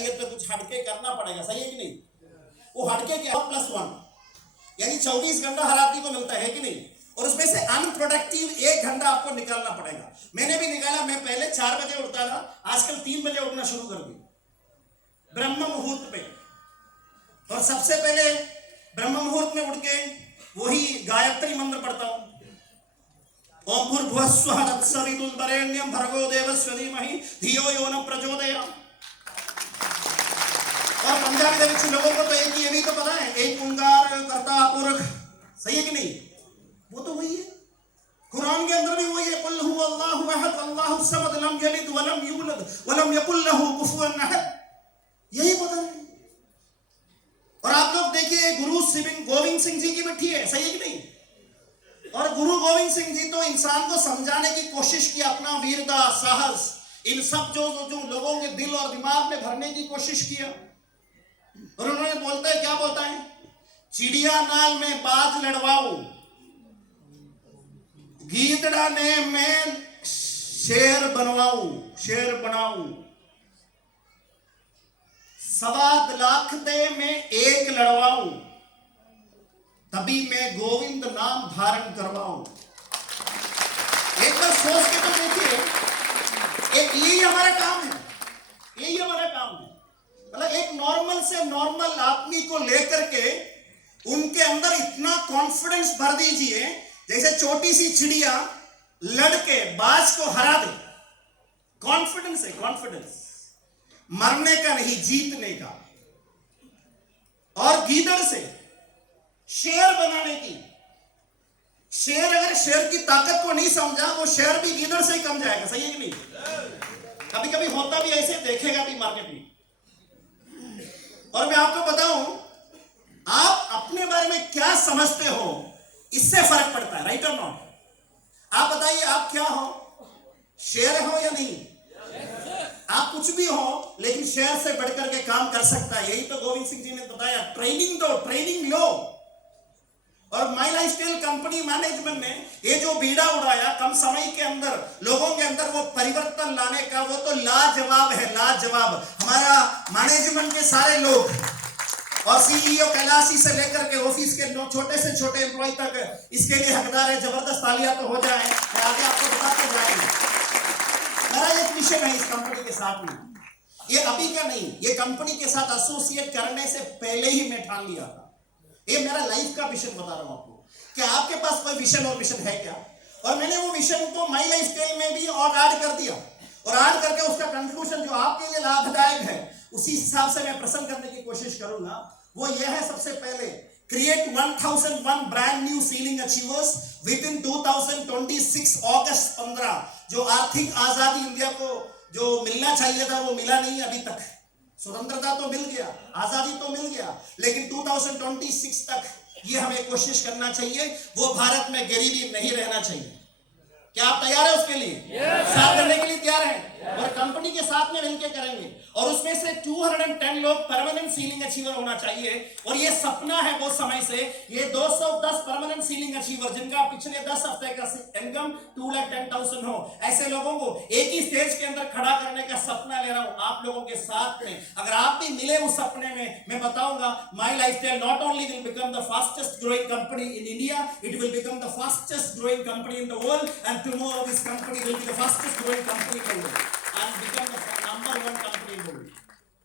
चाहिए तो कुछ हटके करना पड़ेगा, सही है कि नहीं? वो हटके क्या, +1 यानी 24 घंटा हर आदमी को मिलता है कि नहीं? और उसमें से अनप्रोडक्टिव 1 घंटा आपको निकालना पड़ेगा। मैंने भी निकाला। मैं पहले 4 बजे उठता था, आजकल 3 बजे उठना शुरू कर दी ब्रह्म मुहूर्त पे। और सबसे पहले ब्रह्म मुहूर्त में उठ के वही गायत्री मंत्र पढ़ता हूं, ओम भूर्भुवस्वः तत्सवितुर्वरेण्यं भर्गो देवस्य धीमहि धियो यो न प्रचोदयात्। और पंजाबी के कुछ लोगों को तो एक ये भी तो पता है, एक ओंकार कर्ता पुरख, सही है कि नहीं? वो तो वही है। कुरान के अंदर भी वही है, कुल हु अल्लाहु अहद अल्लाहु समद लम यलिद वलम यूलद वलम यकुल लहू कुफुवन अहद, यही पता है। और आप लोग देखिए, गुरु गोविंद सिंह जी की मिट्टी है, सही है कि नहीं? और गुरु गोविंद सिंह जी तो इंसान को समझाने की कोशिश की, अपना वीरता, साहस, इन सब जो लोगों के दिल और दिमाग में भरने की कोशिश किया। और उन्होंने बोलता है, क्या बोलता है? चिड़िया नाल में बाज लड़वाऊ, गीदड़ा ने मैं शेर बनवाऊ, शेर बनाऊ, 1.25 लाख दे में 1 लड़वाऊ, तभी मैं गोविंद नाम धारण करवाऊं। एक बार सोच के तो देखिए, यही हमारा काम है, यही हमारा काम है। मतलब एक नॉर्मल से नॉर्मल आदमी को लेकर के उनके अंदर इतना कॉन्फिडेंस भर दीजिए, जैसे छोटी सी चिड़िया लड़के बाज को हरा दे। कॉन्फिडेंस है, कॉन्फिडेंस, मरने का नहीं, जीतने का। और गीदड़ से शेर बनाने की। शेर अगर शेर की ताकत को नहीं समझा, वो शेर भी गीदड़ से ही कम जाएगा, सही है कि नहीं? कभी कभी होता भी ऐसे, देखेगा भी मार्केट में। और मैं आपको बताऊं, आप अपने बारे में क्या समझते हो, इससे फर्क पड़ता है, राइट और नॉट? आप बताइए, आप क्या हो? शेर हो या नहीं? आप कुछ भी हो, लेकिन शेर से बढ़कर के काम कर सकता है। यही तो गोविंद सिंह जी ने बताया, ट्रेनिंग दो, ट्रेनिंग लो। और माई लाइफस्टाइल कंपनी मैनेजमेंट ने ये जो बीड़ा उड़ाया कम समय के अंदर, लोगों के अंदर वो परिवर्तन लाने का, वो तो लाजवाब है, लाजवाब। हमारा मैनेजमेंट के सारे लोग और सीईओ कैलाशी से लेकर के ऑफिस के छोटे से छोटे एम्प्लॉय तक इसके लिए हकदार है। जबरदस्त तालियां तो हो जाए, मैं आगे आपको बताते जाएंगे। मेरा एक मिशन है इस कंपनी के साथ में, ये अभी का नहीं, ये कंपनी के साथ एसोसिएट करने से पहले ही मैं ठान लिया था। ये मेरा लाइफ का विजन बता रहा हूं आपको, कि आपके पास कोई विजन और मिशन है क्या? और मैंने वो विजन को माई लाइफस्टाइल में भी और ऐड कर दिया, और ऐड करके उसका कंट्रीब्यूशन जो आपके लिए लाभदायक है, उसी हिसाब से मैं प्रेजेंट करने की कोशिश करूंगा। वो ये है, सबसे पहले create 1001 brand new ceiling achievers with in 2026 अगस्त 15। जो आर्थिक आजादी इंडिया को जो मिलना चाहिए था, वो मिला नहीं अभी तक। स्वतंत्रता तो मिल गया, आजादी तो मिल गया, लेकिन 2026 तक ये हमें कोशिश करना चाहिए, वो भारत में गरीबी नहीं रहना चाहिए। क्या आप तैयार है उसके लिए? साथ देने के लिए तैयार हैं? और कंपनी के साथ में मिलकर करेंगे। और उसमें से 210 लोग परमानेंट सीलिंग अचीवर होना चाहिए। और ये सपना है वो समय से, ये 210 परमानेंट सीलिंग अचीवर जिनका पिछले 10 हफ्ते का इनकम 2,10,000 हो, ऐसे लोगों को एक ही स्टेज के अंदर खड़ा करने का सपना ले रहा हूं आप लोगों के साथ में। अगर आप भी मिले उस सपने में, मैं बताऊंगा my lifestyle not only will become the fastest growing company in India, it will become the fastest growing company in the world, and tomorrow this company will be the fastest growing company in the world and become the number 1 company in the world.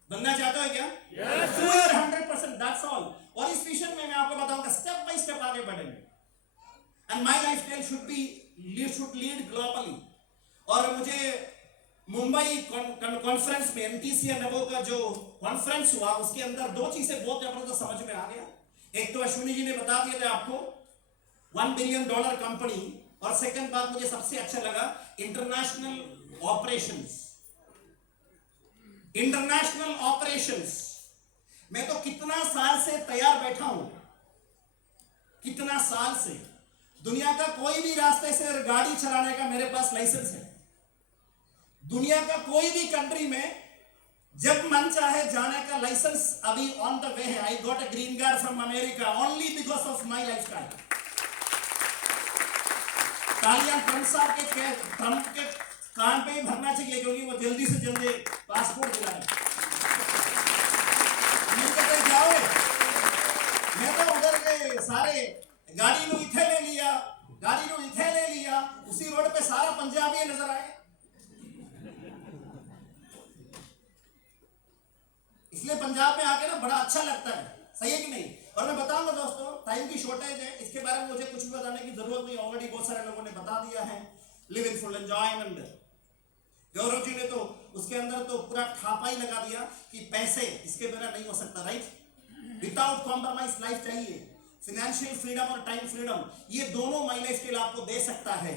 बनना चाहते हो क्या? Yes sir. 100%, that's all. और इस विषय में मैं आपको बताऊंगा, स्टेप बाय स्टेप आगे बढ़ेंगे। And my lifestyle should lead globally. और मुझे मुंबई कॉन्फ्रेंस में एमटीसी नवो का जो कॉन्फ्रेंस हुआ, उसके अंदर 2 चीजें बहुत जबरदस्त समझ में आ गया। एक तो अश्विनी जी ने बता दिया था आपको, $1 बिलियन कंपनी, और सेकंड बात मुझे सबसे अच्छा लगा, इंटरनेशनल ऑपरेशंस। इंटरनेशनल ऑपरेशंस मैं तो कितना साल से तैयार बैठा हूं, कितना साल से। दुनिया का कोई भी रास्ते से गाड़ी चलाने का मेरे पास लाइसेंस है। दुनिया का कोई भी कंट्री में जब मन चाहे जाने का लाइसेंस अभी ऑन द वे है। I got a green card from America only because of my lifestyle. तालियां ट्रंप के कान पे ही भरना चाहिए, क्योंकि वो जल्दी से जल्दी पासपोर्ट दिलाए। सारे गाड़ी नु इथे ले लिया, गाड़ी नु इथे ले लिया, उसी रोड पे सारा पंजाबी नजर आए। इसलिए पंजाब में आके ना बड़ा अच्छा लगता है, सही है कि नहीं। और मैं बताऊंगा दोस्तों, टाइम की शॉर्टेज है, इसके बारे में मुझे कुछ भी बताने की जरूरत नहीं, ऑलरेडी बहुत सारे लोगों ने बता दिया है। Live in full enjoyment. Gaurav ji ने तो उसके अंदर तो पूरा ठापा ही लगा दिया कि पैसे इसके बिना नहीं हो सकता, राइट। विदाउट कॉम्प्रोमाइज लाइफ चाहिए। फाइनेंशियल फ्रीडम और टाइम फ्रीडम, ये दोनों माई लाइफ स्टाइल आपको दे सकता है,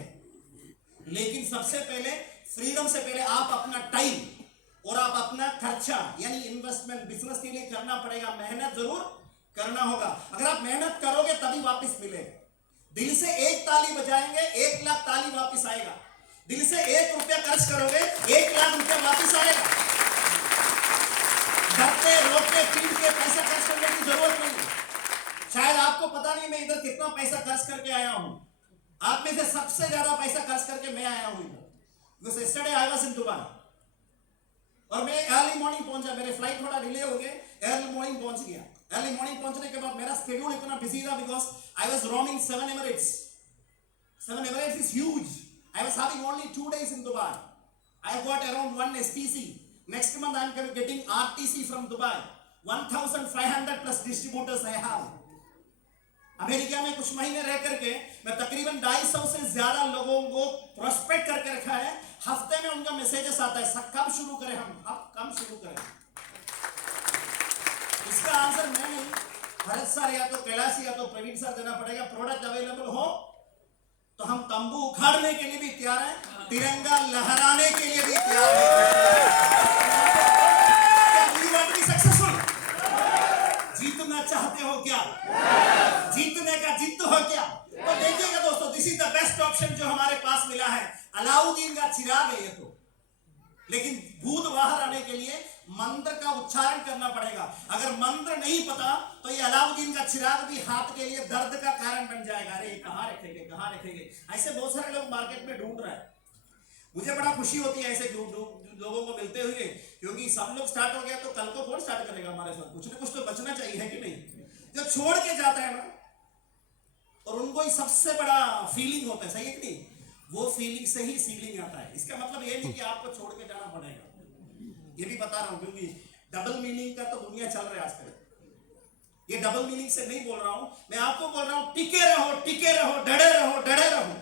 लेकिन सबसे पहले फ्रीडम से पहले आप अपना टाइम और आप अपना खर्चा यानी इन्वेस्टमेंट बिजनेस के लिए करना पड़ेगा। मेहनत जरूर करना होगा। अगर आप मेहनत करोगे तभी वापस मिलेगा। दिल से एक ताली बजाएंगे 1 लाख ताली वापस आएगा। दिल से 1 रुपया खर्च करोगे 1 लाख रुपया वापस आएगा। डरते रोकते पीट के पैसा खर्च करने की जरूरत नहीं। शायद आपको पता नहीं मैं इधर कितना पैसा खर्च करके आया हूं। आप में से सबसे ज्यादा पैसा खर्च करके मैं आया हूं इधर। Because yesterday I was in Dubai और मैं अर्ली मॉर्निंग पहुंचा। मेरे फ्लाइट थोड़ा डिले हो गए, अर्ली मॉर्निंग पहुंच गया। अर्ली मॉर्निंग पहुंचने के बाद मेरा शेड्यूल इतना बिजी था because I was roaming 7 Emirates। 7 Emirates is huge. I was having only 2 days in Dubai. I got around 1 STC. Next month I am getting RTC from Dubai. 1,500 plus distributors I have. America में कुछ महीने रह करके मैं तकरीबन 250 से ज्यादा लोगों को प्रोस्पेक्ट करके रखा है। हफ्ते में उनका मैसेजेस आता है, कब शुरू करें हम, अब कम शुरू करें। इसका आंसर मैं नहीं, भरत सर या तो कैलाश या तो प्रवीण सर देना पड़ेगा। प्रोडक्ट अवेलेबल हो तो हम तंबू उखाड़ने के लिए भी तैयार हैं, तिरंगा लहराने के लिए भी तैयार हैं। सक्सेसफुल जीतना चाहते हो क्या? जीतने का जिद्द हो क्या? तो देखिएगा दोस्तों, this is the best option जो हमारे पास मिला है। अलाउद्दीन का चिराग है ये तो, लेकिन भूत बाहर आने के लिए मंत्र का उच्चारण करना पड़ेगा। अगर मंत्र नहीं पता तो ये अलाउद्दीन का चिराग भी हाथ के लिए दर्द का कारण बन जाएगा। अरे कहां रखेंगे, कहां रखेंगे? ऐसे बहुत सारे लोग मार्केट में ढूंढ रहे हैं। मुझे बड़ा खुशी होती है ऐसे लोगों को मिलते हुए, क्योंकि सब लोग स्टार्ट हो गया तो कल को कौन स्टार्ट करेगा हमारे साथ? कुछ ना कुछ तो बचना चाहिए, है कि नहीं? जो छोड़ के जाता है ना, और उनको ही सबसे बड़ा फीलिंग होता है, सही है कि नहीं? वो फीलिंग से ही सीलिंग आता है। इसका मतलब ये नहीं कि आपको छोड़ के जाना पड़ेगा, ये भी बता रहा हूं, क्योंकि डबल मीनिंग का तो दुनिया चल रहा है आजकल। ये डबल मीनिंग से नहीं बोल रहा हूं, मैं आपको बोल रहा हूं टिके रहो, टिके रहो, डरे रहो, डरे रहो।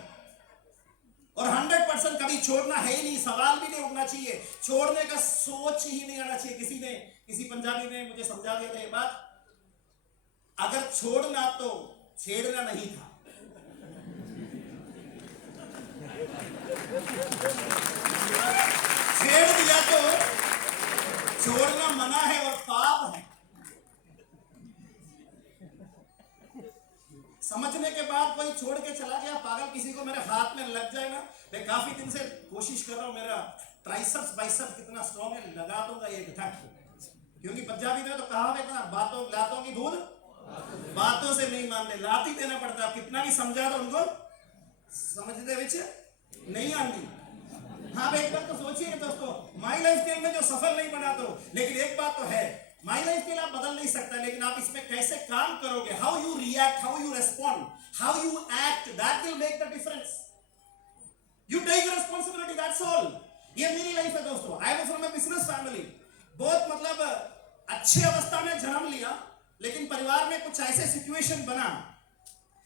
और 100% कभी छोड़ना है ही नहीं, सवाल भी नहीं उठना चाहिए। छोड़ने का सोच ही नहीं आना चाहिए। किसी पंजाबी ने मुझे समझा दिया था ये बात, अगर छोड़ना तो छेड़ना नहीं था। छेड़ दिया तो छोड़ना मना है और पाप है। समझने के बाद कोई छोड़ के चला गया पागल, किसी को मेरे हाथ में लग जाए ना, मैं काफी दिन से कोशिश कर रहा हूं, मेरा ट्राइसेप्स बाइसेप्स कितना स्ट्रॉन्ग है, लगा दूंगा एक धक। क्योंकि पंजाबी में तो कहावत है ना, लातों की दूध बातों से नहीं मानते, लात ही देना पड़ता है। कितना भी समझा तो उनको समझते विच नहीं आती। हाँ, एक बात तो सोचिए दोस्तों, माई लाइफ स्टाइल में जो सफल नहीं बना तो, लेकिन एक बात तो है, माई लाइफ स्टाइल आप बदल नहीं सकता, लेकिन आप इसमें कैसे काम करोगे, how you react, how you respond, how you act, that will make the difference. You take responsibility, that's all. ये मेरी लाइफ है दोस्तों। I am from a business family. बहुत मतलब अच्छी अवस्था में जन्म लिया, लेकिन परिवार में कुछ ऐसे सिचुएशन बना,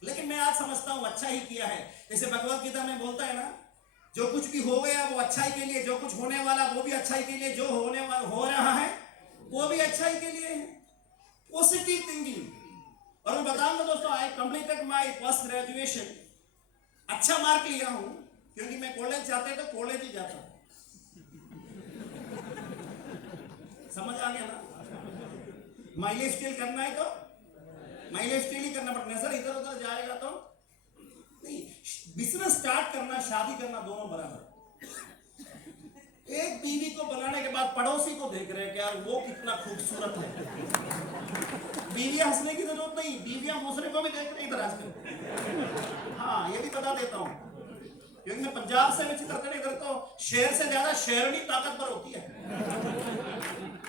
लेकिन मैं आज समझता हूं अच्छा ही किया है। जैसे भगवत गीता में बोलता है ना, जो कुछ भी हो गया वो अच्छाई के लिए, जो कुछ होने वाला वो भी अच्छाई के लिए, जो हो रहा है वो भी अच्छाई के लिए है। Positive thinking. और मैं बताऊंगा दोस्तों, I completed my post graduation. अच्छा मार्क लिया हूं, क्योंकि मैं कॉलेज जाते तो कॉलेज ही जाता। समझ आ गया ना? माइलेज स्केल करना है तो माइलेज स्केल ही करना पड़ता है। सर इधर उधर जाएगा तो नहीं। बिजनेस स्टार्ट करना, शादी करना दोनों बराबर। एक बीवी को बनाने के बाद पड़ोसी को देख रहे हैं कि यार वो कितना खूबसूरत है। बीवियां हंसने की जरूरत नहीं, बीवियां दूसरे को भी देख रहे इधर आजकल। हाँ, ये भी बता देता हूं, क्योंकि मैं पंजाब से विजिट करते इधर तो शेर से ज्यादा शेरनी ताकतवर होती है।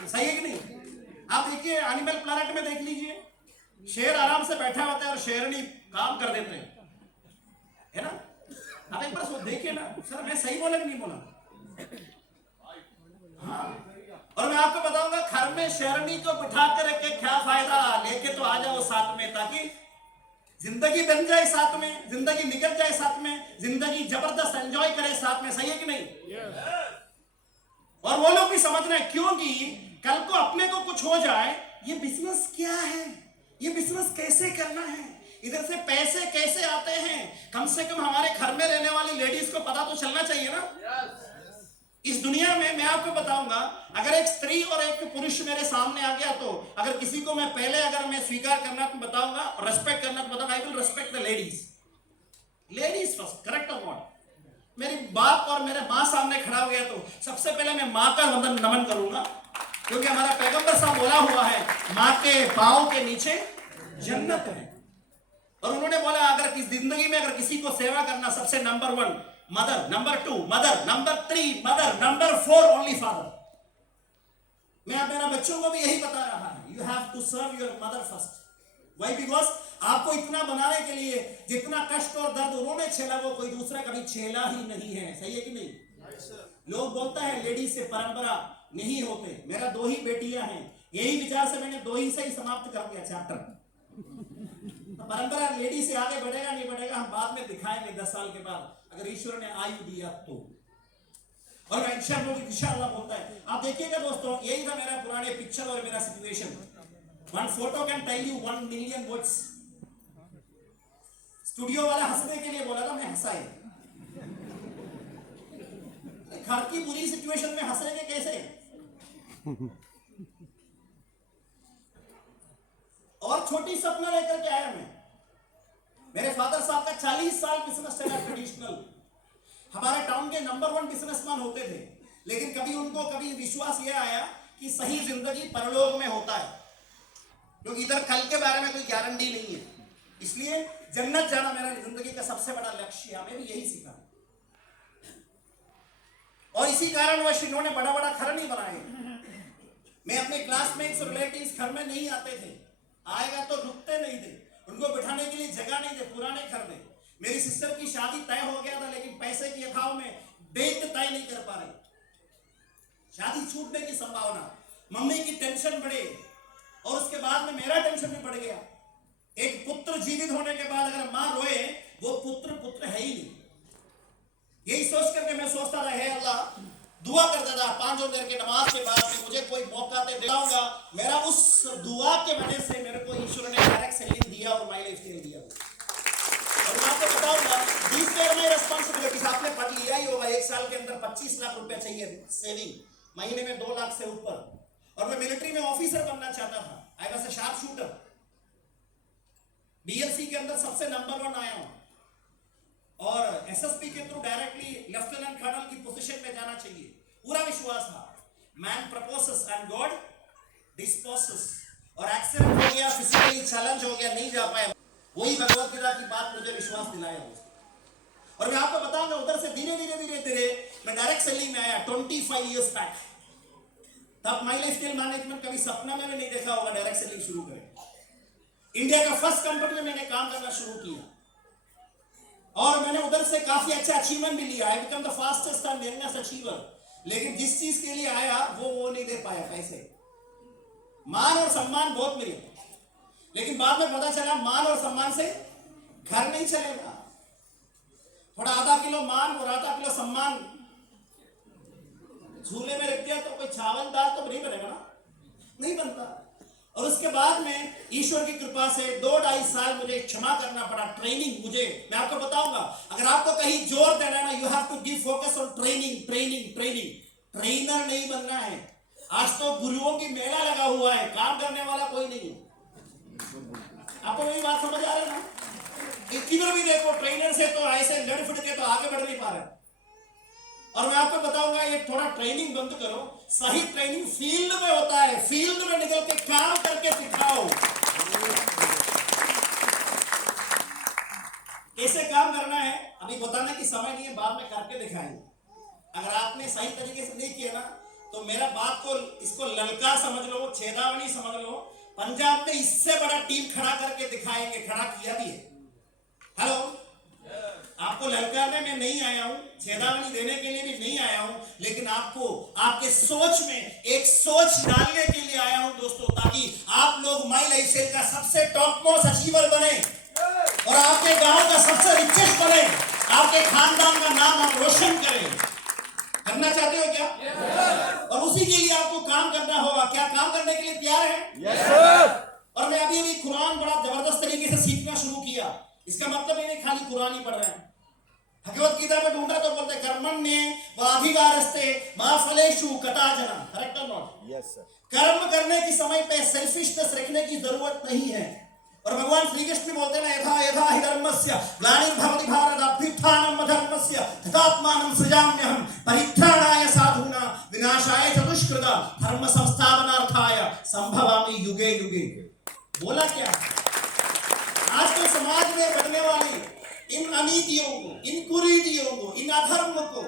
सही है कि नहीं? आप देखिए एनिमल प्लैनेट में देख लीजिए, शेर आराम से बैठा होता है और शेरनी काम कर देते हैं, है ना। आप एक बार सोच देखिए ना, सर मैं सही बोला कि नहीं बोला? हाँ। और मैं आपको बताऊंगा, घर में शेरनी को बिठा कर रख के क्या फायदा, लेके तो आ जाओ साथ में, ताकि जिंदगी बन जाए साथ में, जिंदगी निकल जाए साथ में, जिंदगी जबरदस्त एंजॉय करे साथ में, सही है कि नहीं? और वो लोग भी समझना है, क्योंकि कल को अपने को कुछ हो जाए, ये बिजनेस क्या है, ये बिजनेस कैसे करना है, इधर से पैसे कैसे आते हैं, कम से कम हमारे घर में रहने वाली लेडीज को पता तो चलना चाहिए ना। इस दुनिया में मैं आपको बताऊंगा, अगर एक स्त्री और एक पुरुष मेरे सामने आ गया, तो अगर किसी को मैं पहले अगर मैं स्वीकार करना तो बताऊंगा, रेस्पेक्ट करना तो बताऊंगा, I will respect the ladies, ladies first, correct और नॉट। मेरी बाप और मेरे माँ सामने खड़ा हो गया तो सबसे पहले मैं माँ का नमन करूंगा, क्योंकि हमारा पैगंबर साहब बोला हुआ है, माँ के पाँव के नीचे जन्नत है। और उन्होंने बोला, अगर किस जिंदगी में अगर किसी को सेवा करना, सबसे number 1 mother, number 2 mother, number 3 mother, number 4 only father. मैं अब मेरे बच्चों को भी यही बता रहा है, you have to serve your mother first. Why? Because आपको इतना बनाने के लिए जितना कष्ट और दर्द उन्होंने झेला, वो कोई दूसरा कभी झेला ही नहीं है, सही है कि नहीं? लोग बोलता है लेडीज से परंपरा नहीं होते, मेरा 2 ही बेटियां हैं, यही विचार से मैंने 2 ही से ही समाप्त कर दिया चैप्टर। परंपरा लेडी से आगे बढ़ेगा नहीं बढ़ेगा, हम बाद में दिखाएंगे 10 साल के बाद, अगर ईश्वर ने आयु दिया तो। और इंशाअल्लाह बोलता है, आप देखिएगा दोस्तों, यही था मेरा पुराने पिक्चर और मेरा situation. 1 photo can tell you 1 million words. Studio वाला हंसने के लिए बोला था, मैं हंसा है। घर की बुरी सिचुएशन में हंसेंगे कैसे? और छोटी सपना लेकर के आया मैं। मेरे फादर साहब का 40 साल बिजनेस चला ट्रेडिशनल, हमारे टाउन के नंबर 1 बिजनेसमैन होते थे, लेकिन कभी उनको कभी विश्वास यह आया कि सही जिंदगी परलोक में होता है, क्योंकि इधर कल के बारे में कोई गारंटी नहीं है। इसलिए जन्नत जाना मेरा जिंदगी का सबसे बड़ा लक्ष्य है, हमें भी यही सीखा। और इसी कारणवश इन्होंने बड़ा बड़ा घर नहीं बनाए। मैं अपने क्लासमेट्स और रिलेटिव्स घर में नहीं आते थे, आएगा तो रुकते नहीं थे, उनको बिठाने के लिए जगह नहीं थे, पुराने घर थे। मेरी सिस्टर की शादी तय हो गया था, लेकिन पैसे के अभाव में डेट तय नहीं कर पा रहे, शादी छूटने की संभावना, मम्मी की टेंशन बढ़े, और उसके बाद में मेरा टेंशन भी बढ़ गया। एक पुत्र जीवित होने के बाद अगर मां रोए, वो पुत्र है ही नहीं। यही सोच करके मैं सोचता था, हे अल्लाह, दुआ करता था 5 देर के नमाज के बाद में मुझे कोई मौका दे दिलाऊंगा। मेरा उस दुआ के वजह से मेरे को ईश्वर ने डायरेक्ट सैलरी दिया और माई लाइफ स्टाइल दिया। और मैं आपको बताऊंगा, 20 ईयर में रिस्पॉन्सिबिलिटीज आपने पढ़ लिया ही होगा। 1 साल के अंदर 25 लाख रुपया चाहिए सेविंग, महीने में 2 लाख से ऊपर। और मैं मिलिट्री में ऑफिसर बनना चाहता था, I was a sharp shooter. BLC के अंदर सबसे नंबर 1 आया हूं, और एसएसपी के थ्रू डायरेक्टली लेफ्टिनेंट कर्नल की पोजीशन में जाना चाहिए। पूरा विश्वास था, मैन प्रपोसेस एंड गॉड डिस्पोसेस। और एक्सीडेंट हो गया, फिजिकली चैलेंज हो गया, नहीं जा पाया। वही भगवत गीता की बात मुझे विश्वास दिलाया दोस्तों। और मैं आपको बताऊंगा, उधर से धीरे धीरे मैं डायरेक्ट सेलिंग में आया 25 इयर्स बैक। तब माई लाइफ स्टाइल मैनेजमेंट कभी सपना में भी नहीं देखा होगा डायरेक्ट सेलिंग शुरू करें। इंडिया का फर्स्ट कंपनी में मैंने काम करना शुरू किया, और मैंने उधर से काफी अच्छा अचीवमेंट भी लिया। I become the fastest and youngest achiever. लेकिन जिस चीज के लिए आया वो नहीं दे पाया, पैसे, मान और सम्मान बहुत मिले, लेकिन बाद में पता चला मान और सम्मान से घर नहीं चलेगा। थोड़ा आधा किलो मान और आधा किलो सम्मान झूले में रख दिया तो कोई चावल दाल तो नहीं बनेगा ना, नहीं बनता। और उसके बाद में ईश्वर की कृपा से 2-2.5 साल मुझे क्षमा करना पड़ा। ट्रेनिंग, मुझे मैं आपको बताऊंगा, अगर आपको कहीं जोर देना है ना, you have to give focus on training training training. Trainer नहीं बनना है। आज तो गुरुओं की मेला लगा हुआ है, काम करने वाला कोई नहीं है। आपको मेरी बात समझ आ रही है ना? किधर भी देखो ट्रेनर से तो ऐसे लड़ फिट के तो आगे बढ़ नहीं पा रहे। और मैं आपको बताऊंगा, ये थोड़ा ट्रेनिंग बंद करो, सही ट्रेनिंग फील्ड में होता है। फील्ड में निकल के काम करके सिखाओ कैसे काम करना है। अभी बताने की समय नहीं है, बाद में करके दिखाएंगे। अगर आपने सही तरीके से नहीं किया ना, तो मेरा बात को इसको ललका समझ लो, छेदावनी समझ लो, पंजाब में इससे बड़ा टीम खड़ा करके दिखाएंगे, खड़ा किया भी है। हेलो, आपको ललकारने में नहीं आया हूं, चेतावनी देने के लिए भी नहीं आया हूं, लेकिन आपको आपके सोच में एक सोच डालने के लिए आया हूं दोस्तों, ताकि आप लोग माई लाइफस्टाइल का सबसे टॉप मोस्ट अचीवर बने और आपके गांव का सबसे रिचेस्ट बने, आपके खानदान का नाम आप रोशन करें। करना चाहते हो क्या? और उसी के लिए आपको काम करना होगा। क्या काम करने के लिए तैयार है? और मैं अभी कुरान बड़ा जबरदस्त तरीके से सीखना शुरू किया। इसका मतलब ये नहीं खाली कुरान ही पढ़ रहे हैं। भगवत गीता में ढूंढा तो बोलते कर्मण्ये वाधिकारस्ते मा फलेषु कदाचन। करेक्ट और नॉट? Yes sir. कर्म करने के समय पे सेल्फिशनेस रखने की जरूरत नहीं है। और भगवान श्री कृष्ण बोलते हैं यथा यथा हि धर्मस्य ग्लानिर्भवति भारत अभ्युत्थानम् अधर्मस्य तदात्मानं सृजाम्यहम् परित्राणाय साधूनां विनाशाय च दुष्कृतां धर्म संस्थापनार्थाय संभवामि युगे युगे। बोला क्या? आज तो समाज में बढ़ने वाली इन अनीतियों को, इन कुरीतियों को, इन अधर्म को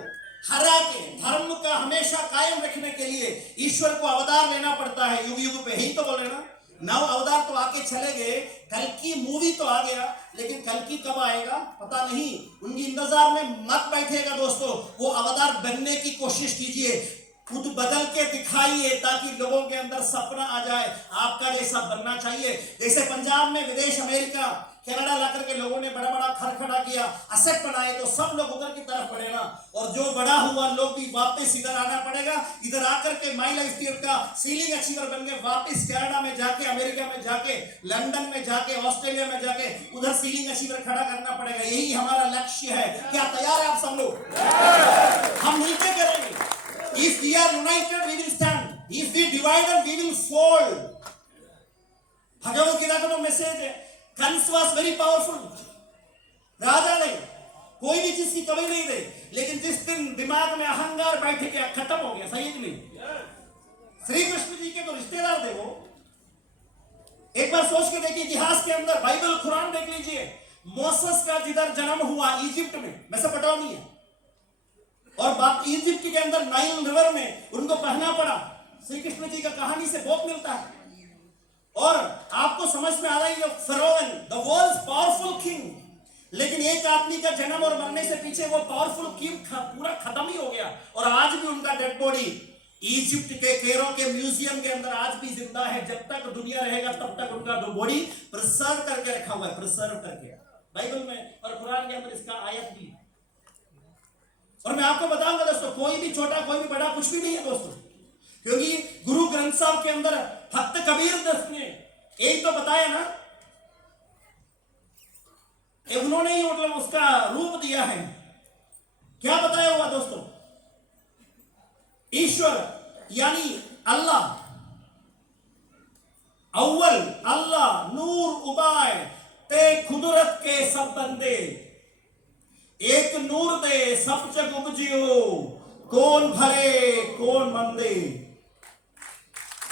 हरा के धर्म का हमेशा कायम रखने के लिए ईश्वर को अवतार लेना पड़ता है युग युग पे। ही तो बोले ना, नव अवतार तो आके चले गए, कल की मूवी तो आ गया, लेकिन कल की कब आएगा पता नहीं। उनकी इंतजार में मत बैठेगा दोस्तों, वो अवतार बनने की कोशिश कीजिए, खुद बदल के दिखाइए ताकि लोगों के अंदर सपना आ जाए आपका जैसा बनना चाहिए। जैसे पंजाब में विदेश अमेरिका कनाडा ला करके लोगों ने बड़ा बड़ा घर खड़ा किया, असेट बनाए, तो सब लोग उधर की तरफ बढ़ेगा और जो बड़ा हुआ लोग भी वापस इधर आना पड़ेगा। इधर आकर के माई लाइफस्टाइल का सीलिंग अचीवर बन के वापस कनाडा में जाके, अमेरिका में जाके, लंदन में जाके, ऑस्ट्रेलिया में जाके उधर सीलिंग अचीवर खड़ा करना पड़ेगा। यही हमारा लक्ष्य है। क्या तैयार है आप सब लोग? हम नीचे करेंगे। If we are united, we will stand. If we divided, we will fall. Bhagavad Gita का तो मैसेज है। Kans was very powerful. राजा ने कोई भी चीज की कमी नहीं दी, लेकिन जिस दिन दिमाग में अहंकार बैठ गया खत्म हो गया। सही है कि नहीं? श्री कृष्ण जी के तो रिश्तेदार थे वो। एक बार सोच के देखिए, इतिहास के अंदर बाइबल कुरान देख लीजिए, मोसेस का जिधर जन्म हुआ इजिप्ट में, मेसोपोटामिया, और बात इजिप्ट के अंदर नाइल रिवर में उनको पढ़ना पड़ा। श्री कृष्ण जी का कहानी से बहुत मिलता है। और आपको समझ में आ रहा है फरोवन द वर्ल्ड्स पावरफुल किंग, लेकिन एक आदमी का जन्म और मरने से पीछे वो पावरफुल किंग पूरा खत्म ही हो गया। और आज भी उनका डेड बॉडी इजिप्ट के कैरो के म्यूजियम के अंदर आज भी जिंदा है। जब तक दुनिया रहेगा तब तक उनका बॉडी प्रिजर्व करके रखा हुआ है, प्रिजर्व करके बाइबल में और कुरान के अंदर इसका आयत भी। और मैं आपको बताऊंगा दोस्तों, कोई भी छोटा कोई भी बड़ा कुछ भी नहीं है दोस्तों, क्योंकि गुरु ग्रंथ साहब के अंदर भक्त कबीर दास ने एक तो बताया ना, उन्होंने ही मतलब उसका रूप दिया है। क्या बताया हुआ दोस्तों? ईश्वर यानी अल्लाह, अव्वल अल्लाह, नूर उबाय ते खुदरत के सब बंदे, एक नूर दे सब जग उपजियो, कौन भरे कौन मंदे।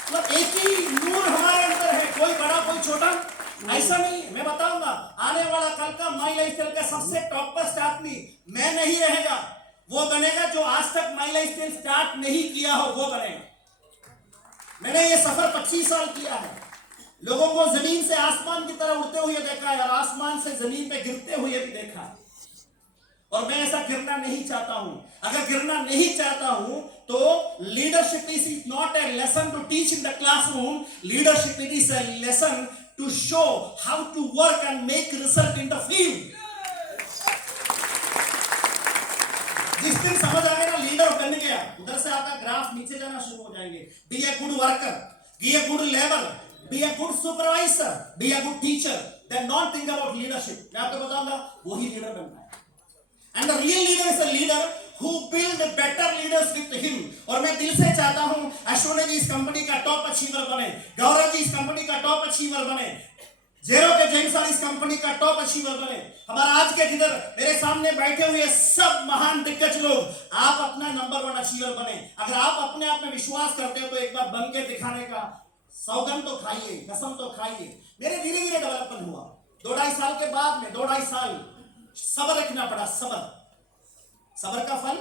मतलब एक ही नूर हमारे अंदर है, कोई बड़ा कोई छोटा ऐसा नहीं। मैं बताऊंगा आने वाला कल का माई लाइफस्टाइल का सबसे टॉपेस्ट आदमी मैं नहीं रहेगा, वो बनेगा जो आज तक माई लाइफस्टाइल स्टार्ट नहीं किया हो, वो बनेगा। मैंने ये सफर 25 साल किया है, लोगों को जमीन से आसमान की तरह उड़ते हुए देखा है और आसमान से जमीन पे गिरते हुए भी देखा है। और मैं ऐसा गिरना नहीं चाहता हूं। अगर गिरना नहीं चाहता हूं तो leadership is not a lesson to teach in the classroom, leadership is a lesson to show how to work and make result in the field. जिस दिन समझ आ गया ना लीडर बन गया, उधर से आपका ग्राफ नीचे जाना शुरू हो जाएंगे। Be a good worker, be a good labour, be a good supervisor, be a good teacher, then not think about leadership. मैं आपको बताऊंगा वही लीडर बनता है। And the real leader is a leader who build better leaders with him। और मैं दिल से चाहता हूं अश्विनी जी इस कंपनी का टॉप अचीवर बने, गौरव जी इस कंपनी का टॉप अचीवर बने, जेरो के जेम्स इस कंपनी का टॉप अचीवर बने। हमारा आज के जिधर मेरे सामने बैठे हुए सब महान दिग्गज लोग, आप अपना नंबर 1 अचीवर बने। अगर आप अपने आप में विश्वास करते हो तो एक बार बन के दिखाने का सौगंध तो खाइए, कसम तो खाइए। मेरे धीरे धीरे डेवलपमेंट हुआ। 2-2.5 साल के बाद में 2-2.5 साल सब्र रखना पड़ा। सब्र का फल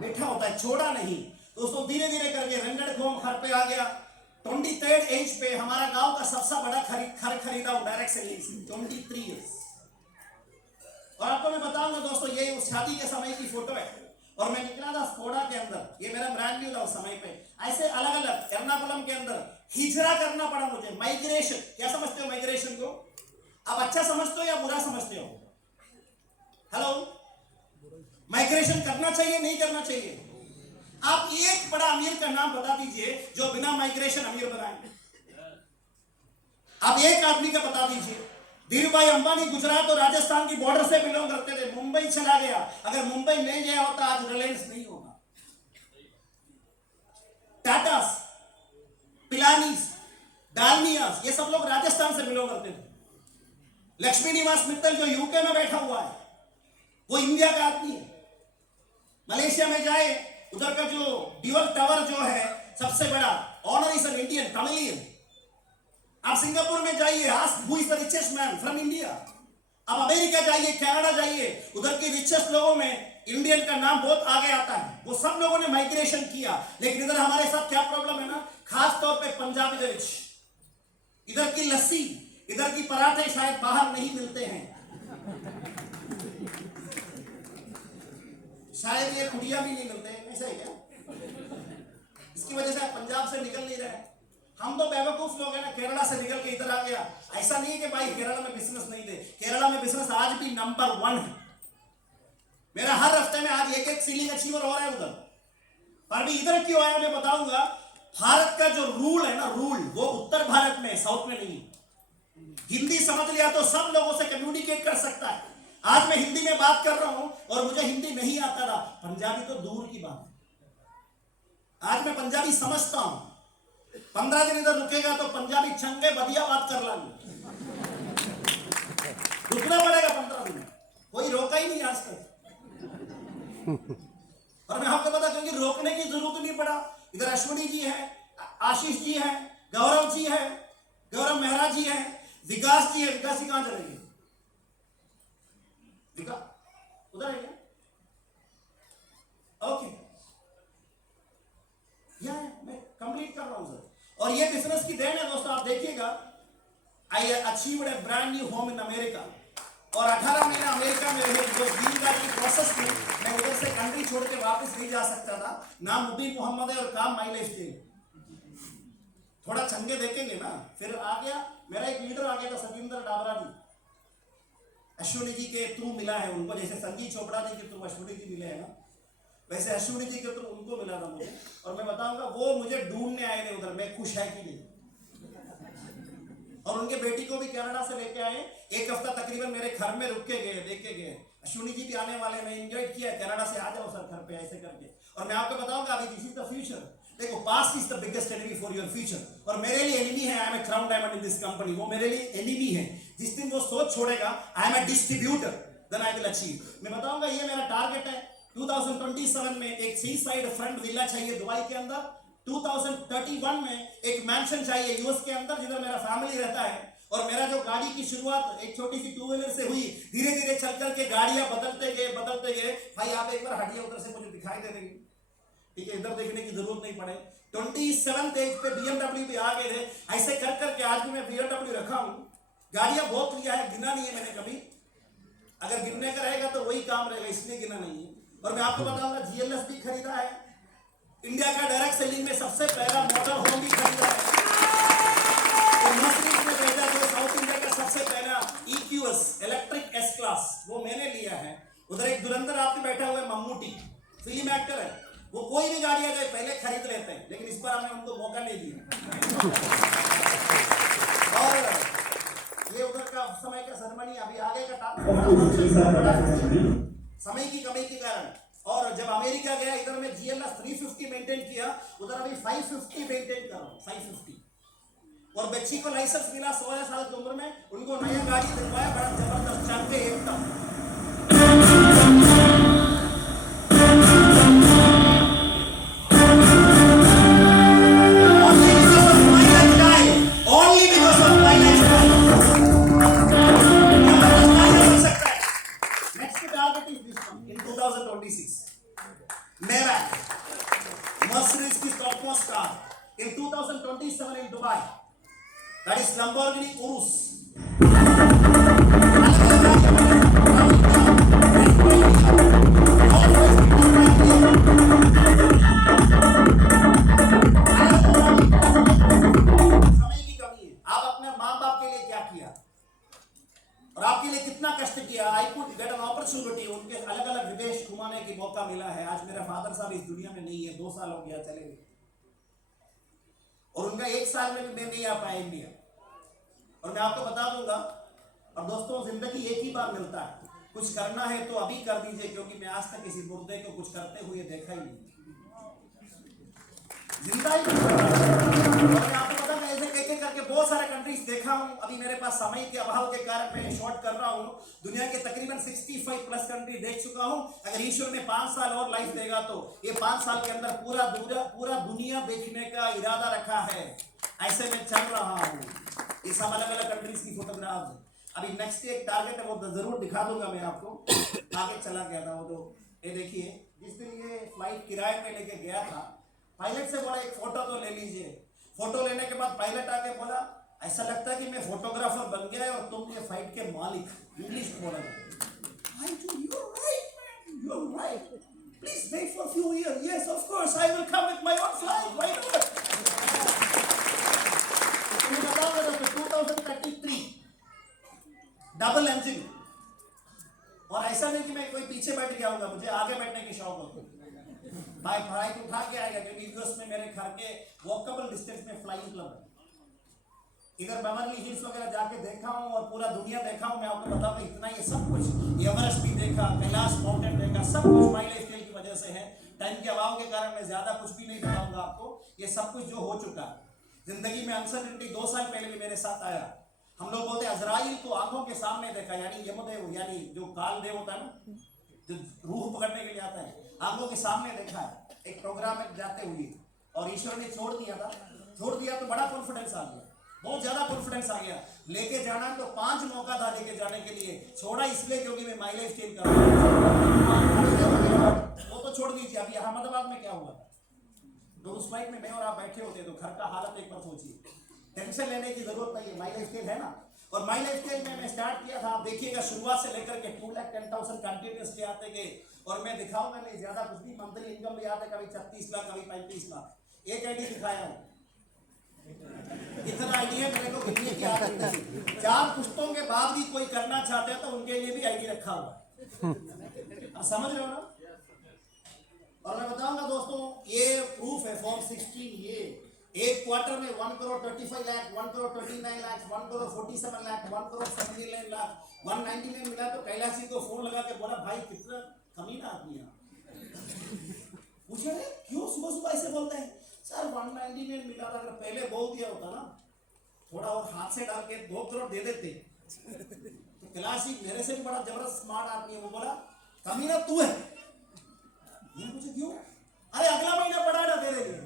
मीठा होता है, छोड़ा नहीं दोस्तों। धीरे धीरे करके रंगड़ घोम घर पे आ गया। 23rd एज पे हमारा गांव का सबसे बड़ा खरीदा हूं डायरेक्ट सेलिंग से 23 इयर्स। और आपको मैं बताऊंगा दोस्तों, ये उस शादी के समय की फोटो है और मैं निकला था स्कोडा के अंदर, ये मेरा ब्रांड न्यू था उस समय पे। ऐसे अलग अलग एर्नाकुलम के अंदर हिजरा करना पड़ा मुझे, माइग्रेशन। क्या समझते हो माइग्रेशन को? आप अच्छा समझते हो या बुरा समझते हो? हेलो, माइग्रेशन करना चाहिए नहीं करना चाहिए? आप एक बड़ा अमीर का नाम बता दीजिए जो बिना माइग्रेशन अमीर बनाए। आप एक आदमी का बता दीजिए। धीरू भाई अंबानी गुजरात और राजस्थान की बॉर्डर से बिलोंग करते थे, मुंबई चला गया। अगर मुंबई नहीं गया होता आज रिलायंस नहीं होगा। टाटास, पिलानीस, डालमियास, ये सब लोग राजस्थान से बिलोंग करते थे। लक्ष्मी निवास मित्तल जो यूके में बैठा हुआ है वो इंडिया का आदमी है। मलेशिया में जाए, उधर का जो ड्यूअल टावर जो है सबसे बड़ा, owner is an Indian, Tamilian. आप सिंगापुर में जाइए, ask who is the richest man from India. आप अमेरिका जाइए, कनाडा जाइए, उधर के रिचेस्ट लोगों में इंडियन का नाम बहुत आगे आता है। वो सब लोगों ने माइग्रेशन किया। लेकिन इधर हमारे साथ क्या प्रॉब्लम है ना, खास तौर पे पंजाबी दे विच, इधर की लस्सी, इधर की पराठे शायद बाहर नहीं मिलते हैं। शायद ये कुड़िया भी नहीं मिलते हैं, ऐसा है क्या? इसकी वजह से आप पंजाब से निकल नहीं रहे। हम तो बेवकूफ लोग हैं ना, केरला से निकल के इधर आ गया। ऐसा नहीं है कि भाई केरला में बिजनेस नहीं थे, केरला में बिजनेस आज भी नंबर 1 है। मेरा हर हफ्ते में आज एक सीलिंग अचीवर हो रहा है उधर। पर भी इधर क्यों आया मैं बताऊंगा। भारत का जो रूल है ना, रूल वो उत्तर भारत में, साउथ में नहीं। हिंदी समझ लिया तो सब लोगों से कम्युनिकेट कर सकता है। आज मैं हिंदी में बात कर रहा हूं और मुझे हिंदी नहीं आता था, पंजाबी तो दूर की बात है। आज मैं पंजाबी समझता हूं। 15 दिन इधर रुकेगा तो पंजाबी चंगे बढ़िया बात कर लाऊंगा। रुकना पड़ेगा 15 दिन, कोई रोका ही नहीं आज तक। और मैं आपको बता, क्योंकि रोकने की जरूरत नहीं पड़ा। इधर अश्विनी जी है, आशीष जी है, गौरव जी है, गौरव मेहरा जी है, विकास जी है। विकास जी कहां चलेंगे? विकास उधर है क्या? ओके, मैं कंप्लीट कर रहा हूं सर। और ये बिजनेस की देन है दोस्तों। आप देखिएगा, I achieved a brand new home in America. और 18 महीने अमेरिका में रहे। जो ग्रीन कार्ड की प्रोसेस में मैं उधर से कंट्री छोड़ के वापस नहीं जा सकता था। नाम मुबीन मोहम्मद है और काम माइलेज थे। थोड़ा चंगे देखेंगे ना। फिर आ गया मेरा एक लीडर आ गया था, सतिंदर डाबरा जी। अश्विनी जी के थ्रू मिला है उनको, जैसे संजीव चोपड़ा जी के थ्रू अश्विनी जी मिले हैं ना, वैसे अश्विनी जी के थ्रू उनको मिला था मुझे। और मैं बताऊंगा, वो मुझे ढूंढने आए थे उधर, मैं खुश है कि नहीं। और उनके बेटी को भी कनाडा से लेके आए। एक हफ्ता तकरीबन मेरे घर में रुक के गए, देख के गए। अश्विनी जी भी आने वाले, मैं एंजॉय किया, कनाडा से आ जाओ सर घर पे, ऐसे करके। और मैं आपको बताऊंगा, अभी दिस इज द फ्यूचर। देखो, past is the biggest enemy for your future. और मेरे लिए एनिमी है, I am a crown diamond in this company. वो मेरे लिए एनिमी है। जिस दिन वो सोच छोड़ेगा, I am a distributor, then I will achieve. मैं बताऊंगा, ये मेरा टारगेट है। 2027 में एक सी साइड फ्रंट विला चाहिए दुबई के अंदर। 2031 में एक मैंशन चाहिए यूएस के अंदर, जिधर मेरा फैमिली रहता है। और मेरा जो गाड़ी की शुरुआत एक छोटी सी 2 व्हीलर से हुई, धीरे धीरे चल करके गाड़ियां बदलते गए। भाई आप एक बार हटिए उधर से, मुझे दिखाई दे रही, ठीक है? इधर देखने की जरूरत नहीं पड़े। 27 एज पे BMW भी आ गए थे। ऐसे कर करके आज भी मैं BMW रखा हूं। गाड़ियां बहुत लिया है, गिना नहीं है मैंने कभी। अगर गिनने का रहेगा तो वही काम रहेगा, इसलिए गिना नहीं है। और मैं आपको बताऊंगा, GLS भी खरीदा है। इंडिया का डायरेक्ट सेलिंग में सबसे पहला मोटर होम भी खरीदा है। साउथ इंडिया का सबसे पहला EQS इलेक्ट्रिक S क्लास वो मैंने लिया है। उधर एक धुरंधर आदमी बैठा हुआ है, मम्मूटी, फिल्म एक्टर है। वो कोई भी गाड़ी आ जाए पहले खरीद लेते हैं, लेकिन इस बार हमने उनको मौका नहीं दिया। और ये उधर का समय का सेरेमनी अभी आगे का समय की कमी के कारण। और जब अमेरिका गया, इधर में GLS 350 मेंटेन किया, उधर अभी 550 मेंटेन कर रहा हूं, 550। और बच्ची को लाइसेंस मिला 16 साल की उम्र में, उनको नया गाड़ी दिलवाया, बड़ा जबरदस्त चैंपे एकदम। Mercedes की top most car in 2027 that is Lamborghini Urs. समय की कमी है। आप अपने माँ बाप के लिए क्या किया और आपके लिए कितना कष्ट किया। I could get an opportunity, उनके अलग अलग विदेश घुमाने की मौका मिला है। आज मेरे फादर साहब इस दुनिया में नहीं है, 2 साल हो गया चले गए, और उनका 1 साल में भी मैं नहीं आ पाया इंडिया। और मैं आपको बता दूंगा, और दोस्तों जिंदगी एक ही बार मिलता है, कुछ करना है तो अभी कर दीजिए, क्योंकि मैं आज तक किसी मुर्दे को कुछ करते हुए देखा ही नहीं। जिंदा ही और मैं आपको पता है, ऐसे एक करके बहुत सारे कंट्रीज देखा हूं। अभी मेरे पास समय के अभाव के कारण मैं शॉर्ट कर रहा हूं। दुनिया के तकरीबन 65 प्लस कंट्री देख चुका हूं। अगर ईश्वर ने 5 साल और लाइफ देगा तो ये 5 साल के अंदर पूरा दुनिया देखने का इरादा रखा है। ऐसे में चल रहा हूं। ये सब अलग अलग कंट्रीज की फोटोग्राफ है। अभी नेक्स्ट एक टारगेट है, वो जरूर दिखा दूंगा मैं आपको। आगे चला गया था वो, तो ये देखिए, जिस दिन ये फ्लाइट किराए पे लेके गया था, पायलट से बोला एक फोटो तो ले लीजिए। फोटो लेने के बाद पायलट आके बोला, ऐसा लगता है कि मैं फोटोग्राफर बन गया है और तुम ये फ्लाइट के मालिक। इंग्लिश बोला, you're right, please wait for a few years. Yes, of course, I will come with my own flight. Why not? तुम्हें बताऊंगा दोस्तों, 2033 डबल इंजन, और ऐसा नहीं कि मैं कोई पीछे बैठ गया होगा, मुझे आगे बैठने की शौक होता है। भाई फ्लाइट उठा के आएगा, क्योंकि यूएस में मेरे घर के वॉकेबल डिस्टेंस में फ्लाइंग क्लब है। इधर बेवर्ली हिल्स वगैरह जाके देखा हूँ और पूरा दुनिया देखा हूँ। मैं आपको बताऊंगा, इतना ये सब कुछ, एवरेस्ट भी देखा, कैलाश माउंटेन देखा, सब कुछ माई लाइफ स्टाइल की वजह से है। टाइम के अभाव के कारण मैं ज्यादा कुछ भी नहीं बताऊंगा आपको। ये सब कुछ जो हो चुका जिंदगी में, अनसर्टेनिटी 2 साल पहले भी मेरे साथ आया। हम लोग बोलते हैं अजराइल को आंखों के सामने देखा, यानी यमदेव, यानी जो काल देव होता है ना, जो रूह पकड़ने के लिए आता है, आंखों के सामने देखा है एक प्रोग्राम में जाते हुए, और ईश्वर ने छोड़ दिया तो बड़ा कॉन्फिडेंस आ गया, बहुत ज्यादा कॉन्फिडेंस आ गया। लेके जाना तो 5 मौका था लेके जाने के लिए, छोड़ा इसलिए क्योंकि मैं माई लाइफ स्टाइल कर रहा हूं। वो तो छोड़ दीजिए। अभी अहमदाबाद में क्या हुआ था, तो उस फ्लाइट में मैं और आप बैठे होते तो घर का हालत एक बार सोचिए। टेंशन लेने की जरूरत नहीं है, माई लाइफ स्टाइल है ना। और माई लाइफ स्टाइल में मैं स्टार्ट किया था, आप देखिएगा शुरुआत से लेकर के 2,10,000 कंटिन्यूअसली आते गए। और मैं दिखाऊंगा नहीं ज्यादा कुछ भी, मंथली इनकम भी आता है, कभी 36 लाख, कभी 35 लाख। एक आईडी दिखाया हूं, इतना आइडिया मेरे को गिनने की आदत नहीं। 4 पुश्तों के बाद भी कोई करना चाहते हैं तो उनके लिए भी आईडी रखा हुआ है। आप समझ रहे हो ना। और मैं बताऊंगा दोस्तों, ये प्रूफ है फॉर्म 16। ये एक क्वार्टर में 1 करोड़ 35 लाख, 1 करोड़ 29 लाख, 1 करोड़ 47 लाख, 1 करोड़ 79 लाख, 199 मिला। तो कैलाशी को फोन लगा के बोला, भाई कितना कमीना आदमी है। पूछे क्यों सुबह सुबह ऐसे बोलते हैं। सर 199 मिला था, अगर पहले बोल दिया होता ना, थोड़ा और हाथ से डाल के 2 करोड़ दे देते। तो कैलाशी मेरे से भी बड़ा जबरदस्त स्मार्ट आदमी है, वो बोला कमीना तू है। ये पूछे क्यों, अरे अगला महीना पड़ा ना तेरे लिए,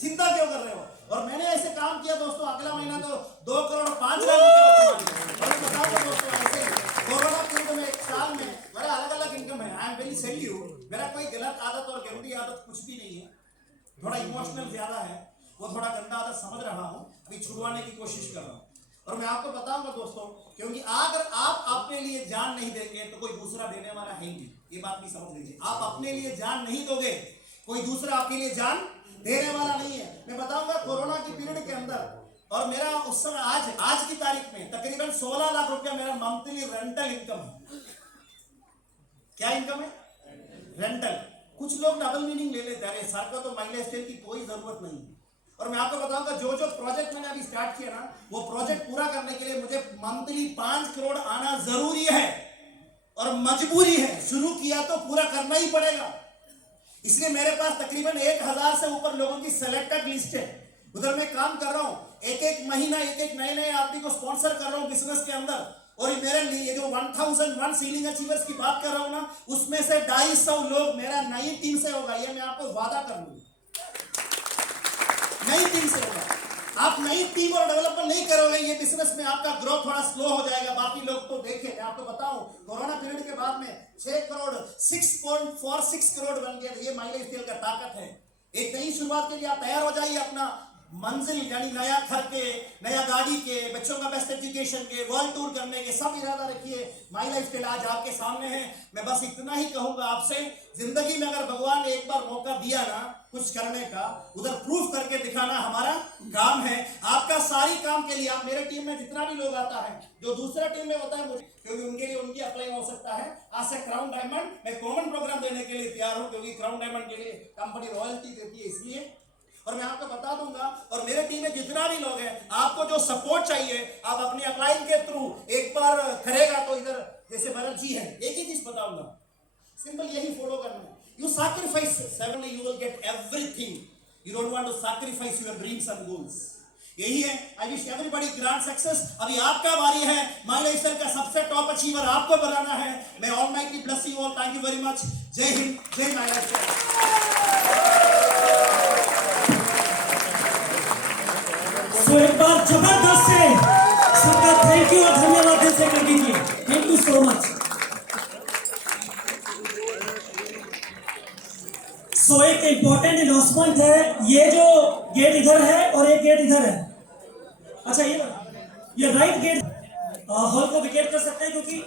चिंता क्यों कर रहे हो। और मैंने ऐसे काम किया दोस्तों, अगला महीना तो 2 करोड़ 5 लाख रुपए बताओ दोस्तों। ऐसे कोरोना पीरियड में 1 साल में मेरा अलग अलग इनकम है। I am very salute. मेरा कोई गलत आदत और गंदी आदत कुछ भी नहीं है, थोड़ा इमोशनल ज्यादा है, वो थोड़ा गंदा आदत समझ रहा हूँ, अभी छुड़वाने की कोशिश कर रहा हूँ। और मैं आपको बताऊंगा दोस्तों, क्योंकि अगर आप अपने लिए जान नहीं देंगे तो कोई दूसरा देने वाला है ही नहीं। ये बात भी समझ लीजिए, आप अपने लिए जान नहीं दोगे, कोई दूसरा आपके लिए जान देने वाला नहीं है। मैं बताऊंगा कोरोना की पीरियड के अंदर, और मेरा उस समय आज की तारीख में तकरीबन 16 लाख रुपया मेरा मंथली रेंटल इनकम है। क्या इनकम है? रेंटल। कुछ लोग डबल मीनिंग ले लेते हैं, अरे सर को तो माई लाइफ स्टाइल की कोई जरूरत नहीं है। और मैं आपको बताऊंगा, जो प्रोजेक्ट मैंने अभी स्टार्ट किया ना, वो प्रोजेक्ट पूरा करने के लिए मुझे मंथली 5 करोड़ आना जरूरी है और मजबूरी है। शुरू किया तो पूरा करना ही पड़ेगा। इसलिए मेरे पास तकरीबन 1000 से ऊपर लोगों की सिलेक्टेड लिस्ट है। उधर मैं काम कर रहा हूं, एक महीना एक नए आदमी को स्पॉन्सर कर रहा हूं बिजनेस के अंदर। और मेरे लिए जो 1001 सीलिंग अचीवर्स की बात कर रहा हूं ना, उसमें से 250 लोग मेरा नई टीम से होगा। ये मैं आपको वादा कर लूंगा, नई टीम से होगा। आप नई टीम और डेवलपमेंट नहीं करोगे, ये बिजनेस में आपका ग्रोथ थोड़ा स्लो हो जाएगा। बाकी लोग तो देखें, मैं आपको बताऊं, कोरोना पीरियड के बाद में 6 करोड़ 6.46 करोड़ बन गया। ये माई लाइफ स्टाइल का ताकत है। एक नई शुरुआत के लिए आप तैयार हो जाइए। अपना मंजिल यानी नया घर के, नया गाड़ी के, बच्चों का बेस्ट एजुकेशन के, वर्ल्ड टूर करने के सब इरादा रखिए। माई लाइफ स्टाइल आज आपके सामने है। मैं बस इतना ही कहूंगा आपसे, जिंदगी में अगर भगवान ने एक बार मौका दिया ना कुछ करने का, उधर प्रूफ करके दिखाना हमारा काम है। आपका सारी काम के लिए, आप मेरे टीम में जितना भी लोग आता है, जो दूसरा टीम में होता है मुझे, क्योंकि उनके लिए उनकी अप्लाई हो सकता है। आज से क्राउन डायमंड मैं कॉमन प्रोग्राम देने के लिए तैयार हूं, क्योंकि क्राउन डायमंड के लिए कंपनी रॉयल्टी देती है इसलिए। और मैं आपको बता दूंगा, और मेरे टीम में जितना भी लोग हैं, आपको जो सपोर्ट चाहिए आप अपनी अपलाइन के थ्रू एक बार करेगा तो इधर जैसे भरत जी है, एक ही चीज बताऊंगा, सिंपल यही फॉलो करना है। You sacrifice, suddenly you will get everything. You don't want to sacrifice your dreams and goals. यही है। I wish everybody grand success. अभी आपका बारी है। माई लाइफ स्टाइल का सबसे टॉप अचीवर आपको बनाना है। मैं almighty bless you all. Thank you very much. जय हिंद, जय माई लाइफ स्टाइल। तो एक बार जबरदस्त से सबका थैंक यू और धन्यवाद दिल से कर दीजिए। Thank you so much. So एक इंपॉर्टेंट अनाउंसमेंट है। ये जो गेट इधर है और एक गेट इधर है। अच्छा, ये राइट गेट हॉल को विकेट कर सकते हैं, क्योंकि